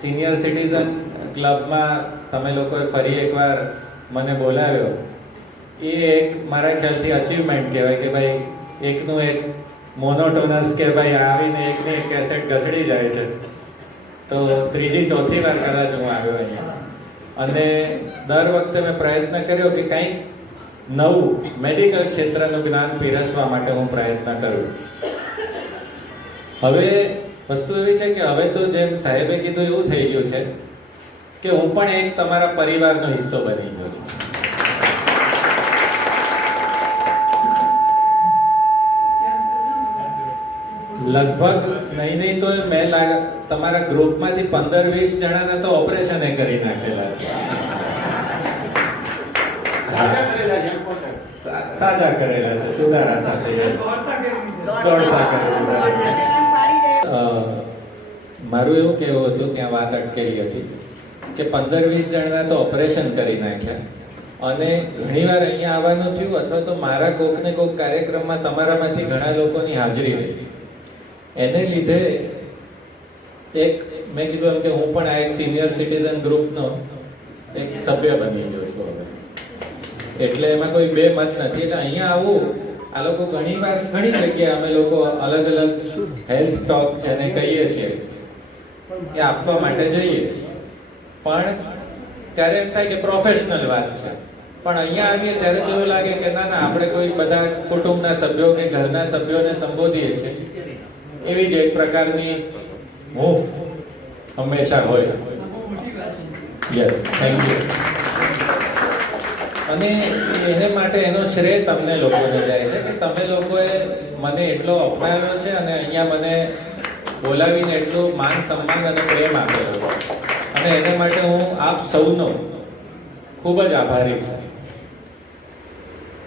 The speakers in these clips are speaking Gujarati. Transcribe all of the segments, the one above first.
સિનિયર સિટીઝન ક્લબમાં તમે લોકોએ ફરી એકવાર મને બોલાવ્યો, એ એક મારા ખ્યાલથી અચીવમેન્ટ કહેવાય કે ભાઈ એકનું એક મોનોટોનસ કે ભાઈ આવીને એકને એક કેસેટ ઘસડી જાય છે. તો ત્રીજી ચોથી વાર કદાચ હું આવ્યો અહીંયા, અને દર વખતે મેં પ્રયત્ન કર્યો કે કંઈક નવું મેડિકલ ક્ષેત્રનું જ્ઞાન પીરસવા માટે હું પ્રયત્ન કરું. હવે વસ્તુ એવી છે કે હવે તો જેમ સાહેબે કીધું એવું થઈ ગયું છે કે હું પણ એક તમારા પરિવારનો હિસ્સો બની ગયો છું. લગભગ નહીં તો મેં તમારા ગ્રુપમાંથી 15-20 જણાના તો ઓપરેશન કરી નાખેલા છે. સાજા કરેલા છે, સુધારા સાથે દોડતા કરેલા. મારું એવું કહેવું હતું કે આ વાત અટકેલી હતી કે 15-20 જણના તો ઓપરેશન કરી નાખ્યા, અને ઘણીવાર અહીંયા આવવાનું થયું અથવા તો મારા કોકને કોક કાર્યક્રમમાં તમારામાંથી ઘણા લોકોની હાજરી રહી. એને લીધે એક મેં કીધું એમ કે હું પણ આ એક સિનિયર સિટીઝન ગ્રુપનો એક સભ્ય બની ગયો છું હવે. એટલે એમાં કોઈ બે મત નથી. એટલે અહીંયા આવું આ લોકો ઘણીવાર ઘણી જગ્યાએ અમે લોકો અલગ અલગ હેલ્થ ટોક જેને કહીએ છીએ એ આપવા માટે જઈએ, પણ ત્યારે એમ થાય કે પ્રોફેશનલ વાત છે. પણ અહીંયા આવીએ ત્યારે તો એવું લાગે કે ના ના, આપણે કોઈ બધા કુટુંબના સભ્યો કે ઘરના સભ્યોને સંબોધીએ છીએ એવી જ એક પ્રકારની હૂંફ હંમેશા હોય. Yes, thank you. અને એને માટે એનો શ્રેય તમને લોકોને જાય છે કે તમે લોકોએ મને એટલો અપનાવ્યો છે અને અહીંયા મને બોલાવીને એટલું માન સન્માન અને પ્રેમ આપેલો છે, અને એને માટે હું આપ સૌનો ખૂબ જ આભારી છું.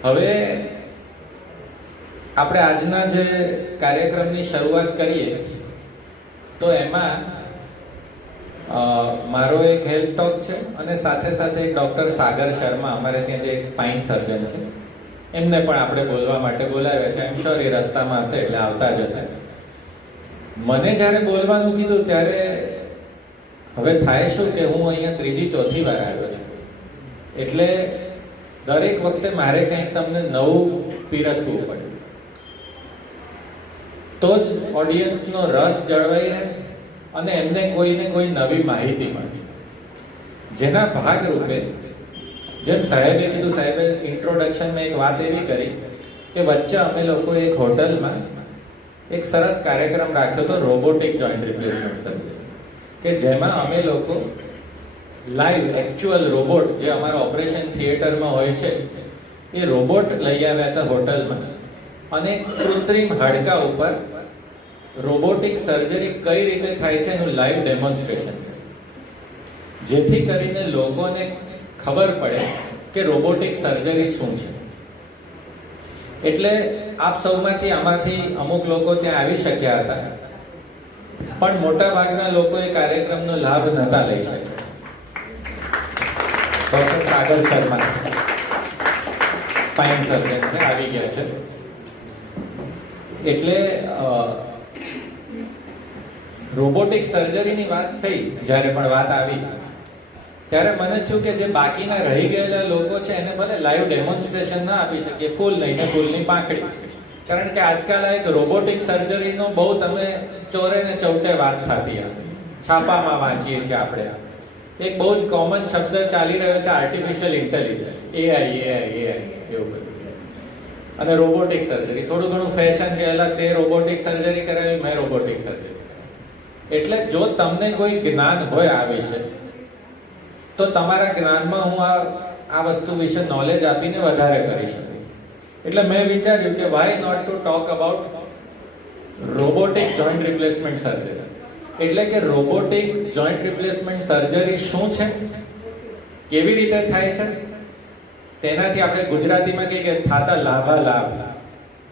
હવે આપણે આજના જે કાર્યક્રમની શરૂઆત કરીએ તો એમાં મારો એક હેલ્થ ટોક છે, અને સાથે સાથે એક ડૉક્ટર સાગર શર્મા અમારે ત્યાં જે એક સ્પાઇન સર્જન છે એમને પણ આપણે બોલવા માટે બોલાવ્યા છે. આઈ એમ શ્યોર એ રસ્તામાં હશે એટલે આવતા જ હશે. મને જ્યારે બોલવાનું કીધું ત્યારે હવે થાય શું કે હું અહીંયા ત્રીજી ચોથી વાર આવ્યો છું, એટલે દરેક વખતે મારે કંઈક તમને નવું પીરસવું પડે તો જ ઓડિયન્સનો રસ જળવાઈ રહે અને એમને કોઈને કોઈ નવી માહિતી મળે. જેના ભાગરૂપે જેમ સાહેબે કીધું, સાહેબે ઇન્ટ્રોડક્શનમાં એક વાત એવી કરી કે વચ્ચે અમે લોકો એક હોટલમાં એક સરસ કાર્યક્રમ રાખ્યો હતો રોબોટિક જોઈન્ટ રિપ્લેસમેન્ટ સર્જરી, કે જેમાં અમે લોકો લાઈવ એકચ્યુઅલ રોબોટ જે અમારા ઓપરેશન થિયેટરમાં હોય છે એ રોબોટ લઈ આવ્યા હતા હોટલમાં, અને કૃત્રિમ હાડકા ઉપર રોબોટિક સર્જરી કઈ રીતે થાય છે એનું લાઈવ ડેમોન્સ્ટ્રેશન, જેથી કરીને લોકોને ખબર પડે કે રોબોટિક સર્જરી શું છે. એટલે આપ સૌમાંથી આમાંથી અમુક લોકો ત્યાં આવી શક્યા હતા, પણ મોટા ભાગના લોકો એ કાર્યક્રમનો લાભ નહોતા લઈ શક્યા. ડૉક્ટર સાગર શર્મા સ્પાઇન સર્જન છે, આવી ગયા છે. એટલે રોબોટિક સર્જરીની વાત થઈ, જ્યારે પણ વાત આવી ત્યારે મને થયું કે જે બાકીના રહી ગયેલા લોકો છે એને ભલે લાઈવ ડેમોન્સ્ટ્રેશન ના આપી શકીએ, ફૂલ નહીં ને ફૂલની પાંખડી, કારણ કે આજકાલ આ એક રોબોટિક સર્જરીનો બહુ તમે ચોરે ને ચૌટે વાત થતી હશે, છાપામાં વાંચીએ છીએ આપણે. એક બહુ જ કોમન શબ્દ ચાલી રહ્યો છે આર્ટિફિશિયલ ઇન્ટેલિજન્સ, એઆઈ એવું બધું, અને રોબોટિક સર્જરી થોડું ઘણું ફેશન કહેલા, તે રોબોટિક સર્જરી કરાવી, મેં રોબોટિક સર્જરી. એટલે જો તમને કોઈ જ્ઞાન હોય આ વિશે તો તમારા જ્ઞાનમાં હું આ વસ્તુ વિશે નોલેજ આપીને વધારે કરી શકું. એટલે મેં વિચાર્યું કે why not to talk about robotic joint replacement surgery. એટલે કે રોબોટિક જોઈન્ટ રિપ્લેસમેન્ટ સર્જરી શું છે, કેવી રીતે થાય છે, તેનાથી આપણે ગુજરાતીમાં કહીએ કે થાતા લાભાલાભ,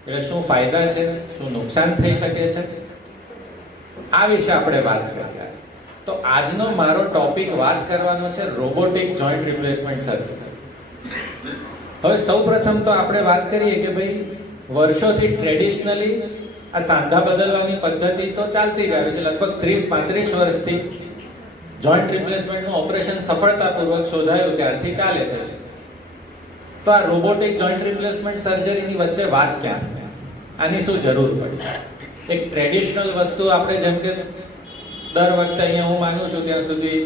એટલે શું ફાયદા છે, શું નુકસાન થઈ શકે છે, આ વિશે આપણે વાત કરીએ. તો આજનો મારો ટોપિક વાત કરવાનો છે રોબોટિક જોઈન્ટ રિપ્લેસમેન્ટ સર્જરી. હવે સૌપ્રથમ તો આપણે વાત કરીએ કે ભાઈ વર્ષોથી ટ્રેડિશનલી આ સાંધા બદલવાની પદ્ધતિ તો ચાલતી જ આવે છે. લગભગ 30-35 વર્ષથી જોઈન્ટ રિપ્લેસમેન્ટનું ઓપરેશન સફળતાપૂર્વક શોધાયું ત્યારથી ચાલે છે. તો આ રોબોટિક જોઈન્ટ રિપ્લેસમેન્ટ સર્જરીની વચ્ચે વાત ક્યાં? આની શું જરૂર પડી? એક ટ્રેડિશનલ વસ્તુ આપણે જેમ કે દર વખતે અહીંયા હું માનું છું ત્યાં સુધી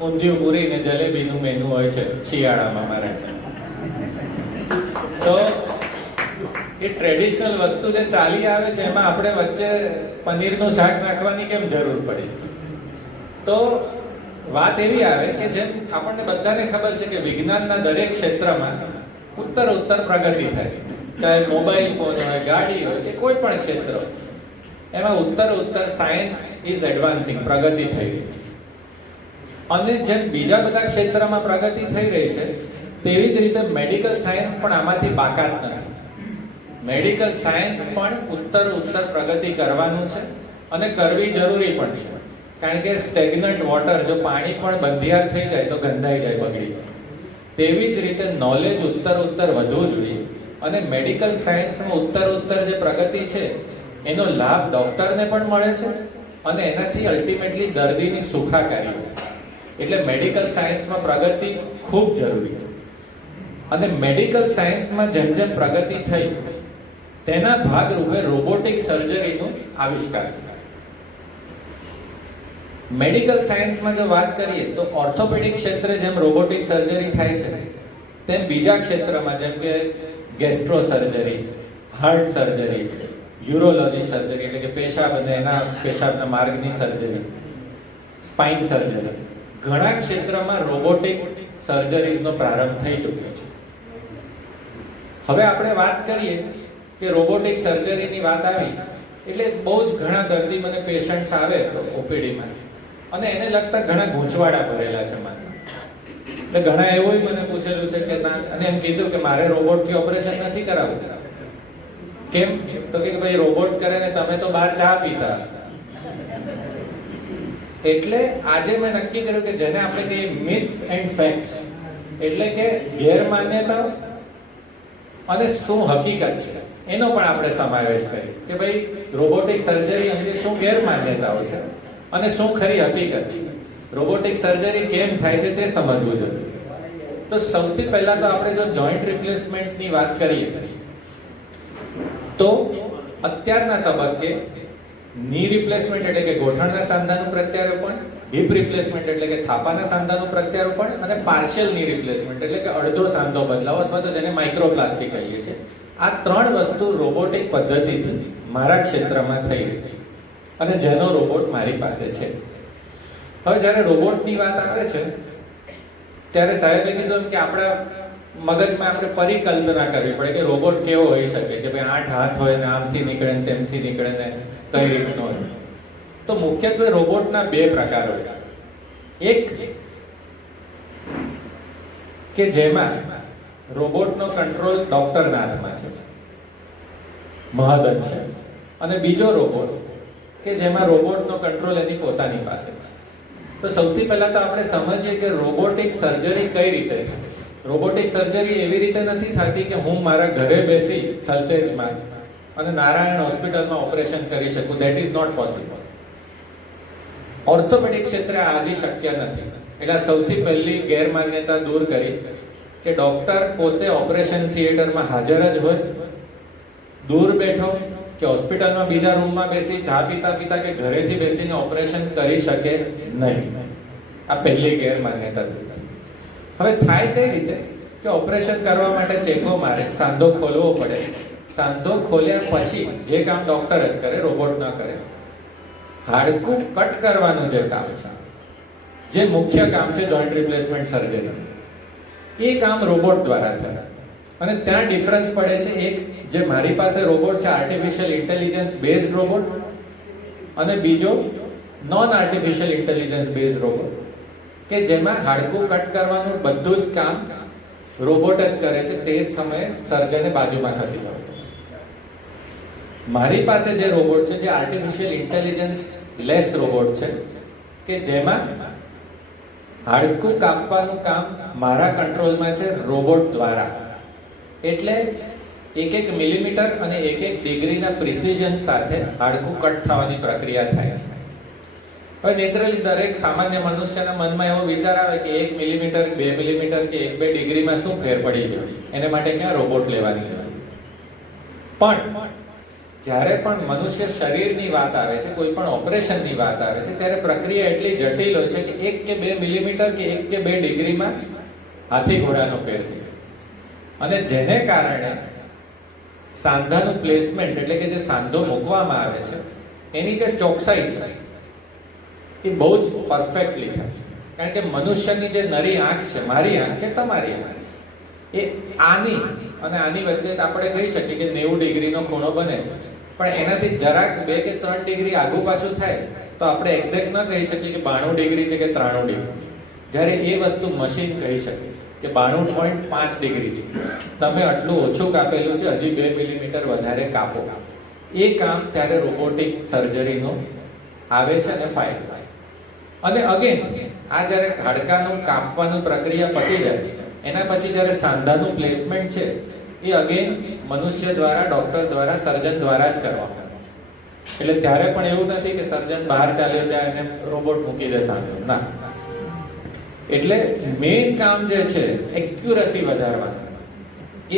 ઊંધિયું પૂરી ને જલેબીનું મેનુ હોય છે શિયાળામાં મારા. તો એ ટ્રેડિશનલ વસ્તુ જે ચાલી આવે છે એમાં આપણે વચ્ચે પનીરનું શાક નાખવાની કેમ જરૂર પડી? તો વાત એવી આવે કે જેમ આપણને બધાને ખબર છે કે વિજ્ઞાનના દરેક ક્ષેત્રમાં ઉત્તર પ્રગતિ થાય છે. ચાહે મોબાઈલ ફોન હોય, ગાડી હોય કે કોઈ પણ ક્ષેત્ર, એમાં ઉત્તર સાયન્સ ઇઝ એડવાન્સિંગ, પ્રગતિ થઈ રહી છે. અને જેમ બીજા બધા ક્ષેત્રમાં પ્રગતિ થઈ રહી છે તેવી જ રીતે મેડિકલ સાયન્સ પણ આમાંથી બાકાત નથી. મેડિકલ સાયન્સ પણ ઉત્તર પ્રગતિ કરવાનું છે અને કરવી જરૂરી પણ છે. કારણ કે સ્ટેગ્નન્ટ વોટર, જો પાણી પણ બંધિયાર થઈ જાય તો ગંધાઈ જાય, બગડી જાય. તેવી જ રીતે નોલેજ ઉત્તર વધવું જોઈએ. અને મેડિકલ સાયન્સમાં ઉત્તર જે પ્રગતિ છે એનો લાભ ડોક્ટરને પણ મળે છે અને એનાથી અલ્ટિમેટલી દર્દીની સુખાકારી. એટલે મેડિકલ સાયન્સમાં પ્રગતિ ખૂબ જરૂરી છે. અને મેડિકલ સાયન્સમાં જેમ પ્રગતિ થઈ તેના ભાગરૂપે રોબોટિક સર્જરીનો આવિષ્કાર થયો. મેડિકલ સાયન્સમાં જો વાત કરીએ તો ઓર્થોપેડિક ક્ષેત્રે જેમ રોબોટિક સર્જરી થાય છે તેમ બીજા ક્ષેત્રમાં જેમ કે gastro surgery, heart surgery, urology surgery એટલે કે પેશાબ અને એના પેશાબના માર્ગની સર્જરી, સ્પાઇન સર્જરી, ઘણા ક્ષેત્રમાં રોબોટિક સર્જરીઝનો પ્રારંભ થઈ ચૂક્યો છે. હવે આપણે વાત કરીએ કે રોબોટિક સર્જરીની વાત આવી એટલે બહુ જ ઘણા દર્દી મને પેશન્ટ્સ આવે ઓપીડીમાં અને એને લગતા ઘણા ગૂંચવાડા ભરેલા છે મને. એટલે ઘણા એવું મને પૂછેલું છે કે ના, અને એમ કીધું કે મારે રોબોટથી ઓપરેશન નથી કરાવવું. કેમ? તો કે ભાઈ રોબોટ કરે ને તમે તો બહાર ચા પીતા હશો. એટલે આજે મેં નક્કી કર્યું કે જેને આપણે કહીએ મિથ્સ એન્ડ ફેક્ટ્સ, એટલે કે ગેરમાન્યતાઓ અને શું હકીકત છે એનો પણ આપણે સમાવેશ કરીએ કે ભાઈ રોબોટિક સર્જરી અંગે શું ગેરમાન્યતાઓ છે અને શું ખરી હકીકત છે. રોબોટિક સર્જરી કેમ થાય છે તે સમજવું જરૂરી છે. તો સૌથી પહેલા તો આપણે જો જોઈન્ટ રિપ્લેસમેન્ટની વાત કરીએ તો અત્યારના તબક્કે ની રિપ્લેસમેન્ટ એટલે કે ગોઠણના સાંધાનું પ્રત્યારોપણ, હિપ રિપ્લેસમેન્ટ એટલે કે થાપાના સાંધાનું પ્રત્યારોપણ અને પાર્શિયલ ની રિપ્લેસમેન્ટ એટલે કે અડધો સાંધો બદલાવ અથવા તો જેને માઇક્રોપ્લાસ્ટી કહીએ છીએ. આ ત્રણ વસ્તુ રોબોટિક પદ્ધતિથી મારા ક્ષેત્રમાં થઈ રહી છે અને જેનો રોબોટ મારી પાસે છે. હવે જ્યારે રોબોટની વાત આવે છે ત્યારે સાહેબે કીધું કે આપણા મગજમાં આપણે પરિકલ્પના કરવી પડે કે રોબોટ કેવો હોઈ શકે, કે ભાઈ 8 હાથ હોય ને આમથી નીકળે ને તેમથી નીકળે ને કઈ રીતનો હોય. તો મુખ્યત્વે રોબોટના બે પ્રકાર હોય છે. એક કે જેમાં રોબોટનો કંટ્રોલ ડોક્ટરના હાથમાં છે, મહદઅંશ છે, અને બીજો રોબોટ કે જેમાં રોબોટનો કંટ્રોલ એની પોતાની પાસે છે. તો સૌથી પહેલા તો આપણે સમજીએ કે રોબોટિક સર્જરી કઈ રીતે થાય. રોબોટિક સર્જરી એવી રીતે નથી થતી કે હું મારા ઘરે બેસી થલતેજમાં અને નારાયણ હોસ્પિટલમાં ઓપરેશન કરી શકું. That is not possible. Orthopaedic ક્ષેત્રે આ હજી શક્ય નથી. એટલે સૌથી પહેલી ગેરમાન્યતા દૂર કરી કે ડોક્ટર પોતે ઓપરેશન થિયેટરમાં હાજર જ હોય, દૂર બેઠો કે હોસ્પિટલમાં બીજા રૂમમાં બેસી ચા પીતા કે ઘરેથી બેસીને ઓપરેશન કરી શકે નહીં. આ પહેલી ગેરમાન્યતા દૂર. હવે થાય કઈ રીતે કે ઓપરેશન કરવા માટે ચેકો મારે, સાંધો ખોલવો પડે. સાંધો ખોલ્યા પછી જે કામ ડોક્ટર જ કરે, રોબોટ ન કરે. હાડકું કટ કરવાનું જે કામ છે, જે મુખ્ય કામ છે જોઈન્ટ રિપ્લેસમેન્ટ સર્જરી, એ કામ રોબોટ દ્વારા થાય. અને ત્યાં ડિફરન્સ પડે છે. એક જે મારી પાસે રોબોટ છે આર્ટિફિશિયલ ઇન્ટેલિજન્સ બેઝડ રોબોટ, અને બીજો non artificial intelligence based robot કે જેમાં હાડકું કટ કરવાનું બધું જ કામ રોબોટ જ કરે છે. તે જ સમયે સર્જને બાજુમાં ખસી જાય. મારી પાસે જે રોબોટ છે જે આર્ટિફિશિયલ ઇન્ટેલિજન્સ લેસ રોબોટ છે કે જેમાં હાડકું કાપવાનું કામ મારા કંટ્રોલમાં છે રોબોટ દ્વારા. એટલે 1 મિલીમીટર અને 1 ડિગ્રીના પ્રિસિઝન સાથે હાડકું કટ થવાની પ્રક્રિયા થાય છે. હવે નેચરલી દરેક સામાન્ય મનુષ્યના મનમાં એવો વિચાર આવે કે 1 મિલીમીટર 2 મિલીમીટર કે 1-2 ડિગ્રીમાં શું ફેર પડી ગયો, એને માટે ક્યાં રોબોટ લેવાની જરૂર. પણ જ્યારે પણ મનુષ્ય શરીરની વાત આવે છે, કોઈ પણ ઓપરેશનની વાત આવે છે, ત્યારે પ્રક્રિયા એટલી જટિલ હોય છે કે 1 કે 2 મિલીમીટર કે 1 કે 2 ડિગ્રીમાં હાથી ઘોડાનો ફેર થઈ જાય. અને જેને કારણે સાંધાનું પ્લેસમેન્ટ એટલે કે જે સાંધો મૂકવામાં આવે છે એની જે ચોકસાઈ છે એ બહુ જ પરફેક્ટલી થાય છે. કારણ કે મનુષ્યની જે નરી આંખ છે, મારી આંખ કે તમારી આંખ, એ આની અને આની વચ્ચે આપણે કહી શકીએ કે 90 ડિગ્રીનો ખૂણો બને છે. પણ એનાથી જરાક 2 કે 3 ડિગ્રી આગુ પાછું થાય તો આપણે એક્ઝેક્ટ ન કહી શકીએ કે 92 ડિગ્રી છે કે 93 ડિગ્રી છે. જ્યારે એ વસ્તુ મશીન કહી શકે છે કે 92.5 ડિગ્રી છે, તમે આટલું ઓછું કાપેલું છે, હજી 2 મિલીમીટર વધારે કાપો. એ કામ ત્યારે રોબોટિક સર્જરીનું આવે છે અને ફાયદો છે. અને અગેન આ જ્યારે હાડકાનું કાપવાનું પ્રક્રિયા પતી જાય એના પછી જ્યારે સાંધાનું પ્લેસમેન્ટ છે એ અગેન મનુષ્ય દ્વારા, ડોક્ટર દ્વારા, સર્જન દ્વારા જ કરવામાં આવે છે. એટલે ત્યારે પણ એવું નથી કે સર્જન બહાર ચાલ્યો જાય અને રોબોટ મૂકી દે સાંધો, ના. એટલે મેઇન કામ જે છે એક્યુરસી વધારવાનું,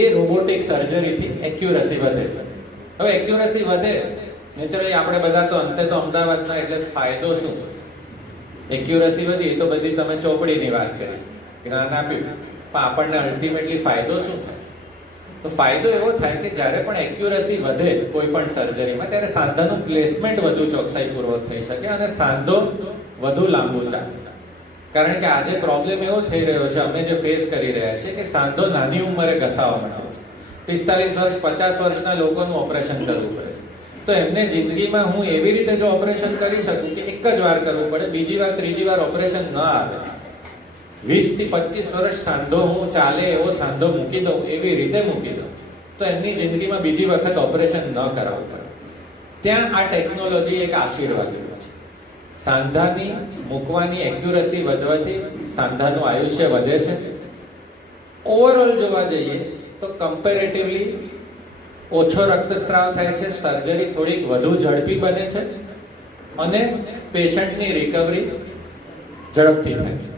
એ રોબોટિક સર્જરીથી એક્યુરસી વધે છે. હવે એક્યુરસી વધે, નેચરલી આપણે બધા તો અંતે તો અમદાવાદના, એટલે ફાયદો શું? એક્યુરસી વધી તો બધી તમે ચોપડીની વાત કરી, જ્ઞાન આપ્યું, પણ આપણને અલ્ટિમેટલી ફાયદો શું થાય? તો ફાયદો એવો થાય કે જ્યારે પણ એક્યુરસી વધે કોઈ પણ સર્જરીમાં, ત્યારે સાંધાનું પ્લેસમેન્ટ વધુ ચોકસાઈપૂર્વક થઈ શકે અને સાંધો વધુ લાંબુ ચાલે. કારણ કે આજે પ્રોબ્લેમ એવો થઈ રહ્યો છે, અમે જે ફેસ કરી રહ્યા છે, કે સાંધો નાની ઉંમરે ઘસાવા માંડ્યો છે. 45 વર્ષ 50 વર્ષના લોકોનું ઓપરેશન કરવું પડે છે. તો એમને જિંદગીમાં હું એવી રીતે જો ઓપરેશન કરી શકું કે એક જ વાર કરવું પડે, બીજી વાર ત્રીજી વાર ઓપરેશન ન આવે, 20 થી 25 વર્ષ સાંધો હું ચાલે એવો સાંધો મૂકી દઉં, એવી રીતે મૂકી દઉં, તો એમની જિંદગીમાં બીજી વખત ઓપરેશન ન કરાવવું પડે. ત્યાં આ ટેકનોલોજી એક આશીર્વાદ છે. સાંધાની મૂકવાની એક્યુરસી વધવાથી સાંધાનું આયુષ્ય વધે છે. ઓવરઓલ જોવા જઈએ તો કમ્પેરેટિવલી ઓછો રક્તસ્રાવ થાય છે, સર્જરી થોડીક વધુ ઝડપી બને છે અને પેશન્ટની રિકવરી ઝડપથી થાય છે.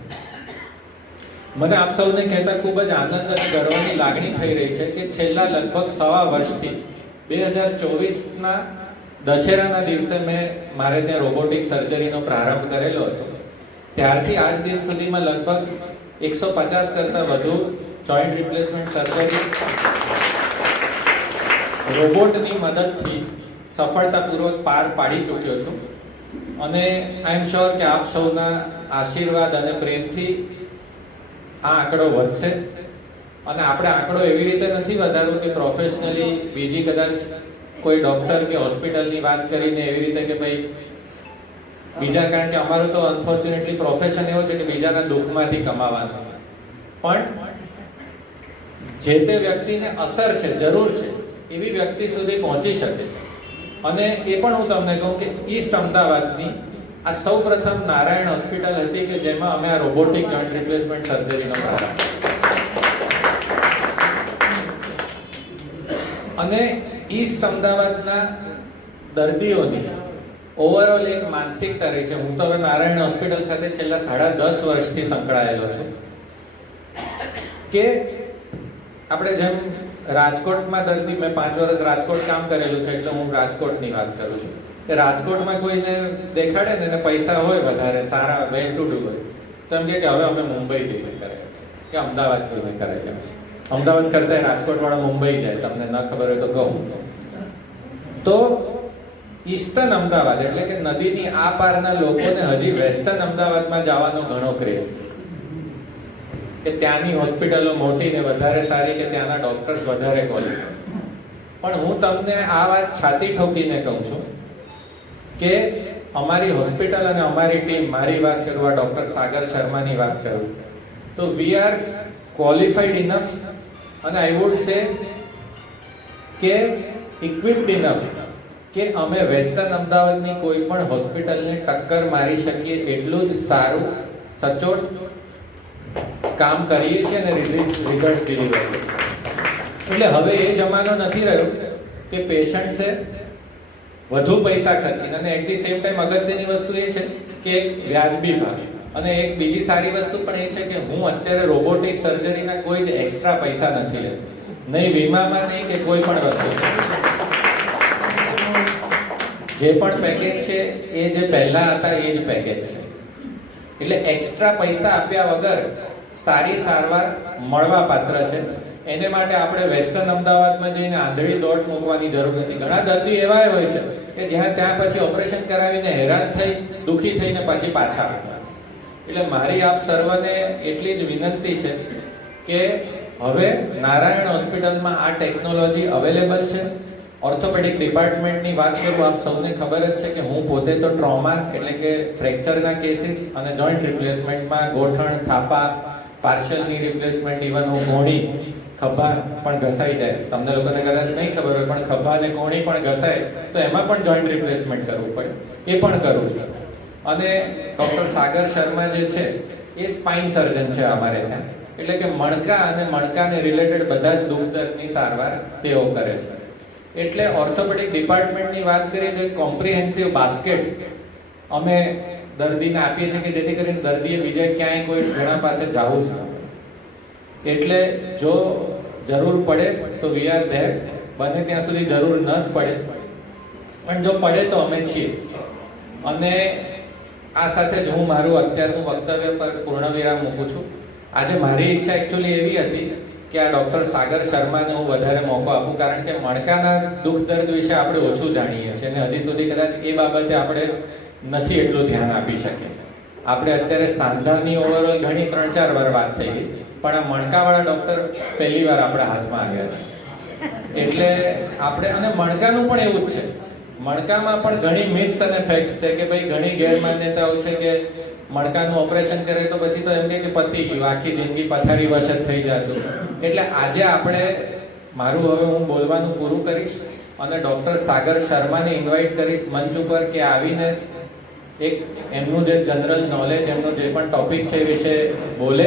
મને આપ સૌને કહેતા ખૂબ જ આનંદ અને ગર્વની લાગણી થઈ રહી છે કે છેલ્લા લગભગ 1.5 વર્ષથી 2024ના દશેરાના દિવસે મેં મારે ત્યાં રોબોટિક સર્જરીનો પ્રારંભ કરેલો હતો. ત્યારથી આજ દિન સુધીમાં લગભગ 150 કરતાં વધુ જોઈન્ટ રિપ્લેસમેન્ટ સર્જરી રોબોટની મદદથી સફળતાપૂર્વક પાર પાડી ચૂક્યો છું. અને આઈ એમ શ્યોર કે આપ સૌના આશીર્વાદ અને પ્રેમથી આ આંકડો વધશે. અને આપણે આંકડો એવી રીતે નથી વધારવો કે પ્રોફેશનલી બીજી કદાચ કોઈ ડોક્ટર કે હોસ્પિટલની વાત કરીને એવી રીતે કે ભાઈ બીજા, કારણ કે અમારું તો અનફોર્ચ્યુનેટલી પ્રોફેશન એવો છે કે બીજાના દુઃખમાંથી કમાવાનું છે. પણ જે તે વ્યક્તિને અસર છે, જરૂર છે, એવી વ્યક્તિ સુધી પહોંચી શકે છે. અને એ પણ હું તમને કહું કે ઈસ્ટ અમદાવાદની આ સૌપ્રથમ નારાયણ હોસ્પિટલ હતી કે જેમાં અમે આ રોબોટિક જોઈન્ટ રિપ્લેસમેન્ટ સર્જરીનો પ્રારંભ. અને ઈસ્ટ અમદાવાદના દર્દીઓની ઓવરઓલ એક માનસિકતા રહી છે. હું તો હવે નારાયણ હોસ્પિટલ સાથે છેલ્લા 10.5 વર્ષથી સંકળાયેલો છું કે આપણે જેમ રાજકોટમાં દર્દી, મેં 5 વર્ષ રાજકોટ કામ કરેલું છે એટલે હું રાજકોટની વાત કરું છું કે રાજકોટમાં કોઈને દેખાડે ને એને પૈસા હોય વધારે, સારા વેલ ટુ ડુ હોય, તો એમ કે હવે અમે મુંબઈ જઈને કરે કે અમદાવાદ જઈને કરે છે. અમદાવાદ કરતા રાજકોટ વાળા મુંબઈ જાય, તમને ન ખબર હોય તો કહું. તો ઈસ્ટર્ન અમદાવાદ એટલે કે નદીની આ પારના લોકોને હજી વેસ્ટર્ન અમદાવાદમાં જવાનો ઘણો ક્રેઝ છે કે ત્યાંની હોસ્પિટલો મોટી ને વધારે સારી, કે ત્યાંના ડોક્ટર્સ વધારે ક્વોલિફાઈડ. પણ હું તમને આ વાત છાતી ઠોકીને કહું છું કે અમારી હોસ્પિટલ અને અમારી ટીમ, મારી વાત કરું, ડોક્ટર સાગર શર્માની વાત કરું, તો વી આર ક્વોલિફાઈડ ઇનફ અને આઈ વુડ સે કે ઇક્વિપ્ડ ઇનફ કે અમે વેસ્ટર્ન અમદાવાદની કોઈ પણ હોસ્પિટલને ટક્કર મારી શકીએ એટલું જ સારું, સચોટ કામ કરીએ છીએ અને રિઝલ્ટ ડિલિવર કરીએ. એટલે હવે એ જમાનો નથી રહ્યો કે પેશન્ટ્સે વધુ પૈસા ખર્ચીને, અને એટ ધી સેમ ટાઈમ અગત્યની વસ્તુ એ છે કે એક વ્યાજબી ભાવ. અને એક બીજી સારી વસ્તુ પણ એ છે કે હું અત્યારે રોબોટિક સર્જરીના કોઈ જ એક્સ્ટ્રા પૈસા નથી લેતો, નહીં વીમામાં, નહીં કે કોઈ પણ વસ્તુ. જે પણ પેકેજ છે એ જે પહેલા હતા એ જ પેકેજ છે. એટલે એક્સ્ટ્રા પૈસા આપ્યા વગર સારી સારવાર મળવા પાત્ર છે. એને માટે આપણે વેસ્ટર્ન અમદાવાદમાં જઈને આંધળી દોટ મૂકવાની જરૂર નથી. ઘણા દર્દી એવા હોય છે કે જ્યાં ત્યાં પછી ઓપરેશન કરાવીને હેરાન થઈ, દુઃખી થઈને પછી પાછા આવતા છે. એટલે મારી આપ સર્વને એટલી જ વિનંતી છે કે હવે નારાયણ હોસ્પિટલમાં આ ટેકનોલોજી અવેલેબલ છે. ઓર્થોપેડિક ડિપાર્ટમેન્ટની વાત કરું, આપ સૌને ખબર જ છે કે હું પોતે તો ટ્રોમા એટલે કે ફ્રેક્ચરના કેસીસ અને જોઈન્ટ રિપ્લેસમેન્ટમાં ગોઠણ, થાપા, પાર્શિયલ ની રિપ્લેસમેન્ટ, ઇવન હું કોણી, ખભા પણ ઘસાઈ જાય, તમને લોકોને કદાચ નહીં ખબર હોય પણ ખભા અને કોણી પણ ઘસાય તો એમાં પણ જોઈન્ટ રિપ્લેસમેન્ટ કરવું પડે, એ પણ કરું છું. અને ડૉક્ટર સાગર શર્મા જે છે એ સ્પાઇન સર્જન છે અમારે ત્યાં. એટલે કે મણકા અને મણકાને રિલેટેડ બધા જ દુઃખ દર્દની સારવાર તેઓ કરે છે. એટલે ઓર્થોપેડિક ડિપાર્ટમેન્ટની વાત કરીએ તો એક કોમ્પ્રિહેન્સિવ બાસ્કેટ અમે દર્દીને આપીએ છીએ કે જેથી કરીને દર્દીએ બીજે ક્યાંય કોઈ જણા પાસે જવું છે. એટલે જો જરૂર પડે તો વી આર ધેર. બને ત્યાં સુધી જરૂર ન જ પડે, પણ જો પડે તો અમે છીએ. અને આ સાથે જ હું મારું અત્યારનું વક્તવ્ય પર પૂર્ણ વિરામ મૂકું છું. આજે મારી ઈચ્છા એકચ્યુઅલી એવી હતી કે આ ડૉક્ટર સાગર શર્માને હું વધારે મોકો આપું, કારણ કે મણકાના દુઃખ દર્દ વિશે આપણે ઓછું જાણીએ છીએ અને હજી સુધી કદાચ એ બાબતે આપણે નથી એટલું ધ્યાન આપી શકીએ. આપણે અત્યારે સાંધાની ઓવરઓલ ઘણી 3-4 વાર વાત થઈ ગઈ, પણ આ મણકાવાળા ડૉક્ટર પહેલી વાર આપણા હાથમાં આવ્યા છે. એટલે આપણે, અને મણકાનું પણ એવું જ છે, મણકામાં પણ ઘણી મિથ્સ અને ફેક્ટ્સ છે કે ભાઈ ઘણી ગેરમાન્યતાઓ છે કે મણકાનું ઓપરેશન કરે તો પછી તો એમ કે પતી ગયું, આખી જિંદગી પથારી વશ જ થઈ જશું. એટલે આજે આપણે, મારું હવે હું બોલવાનું પૂરું કરીશ અને ડૉક્ટર સાગર શર્માને ઇન્વાઇટ કરીશ મંચ ઉપર કે આવીને એક એમનું જે જનરલ નોલેજ, એમનો જે પણ ટોપિક છે એ વિશે બોલે.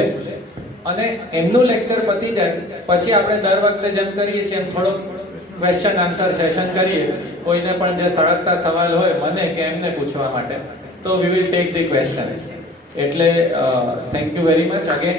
અને એમનું લેક્ચર પતી જાય પછી આપણે દર વખતે જેમ કરીએ છીએ એમ થોડોક ક્વેશ્ચન આન્સર સેશન કરીએ. કોઈને પણ જે સળગતા સવાલ હોય મને કે એમને પૂછવા માટે, તો we will take the questions. એટલે thank you very much again.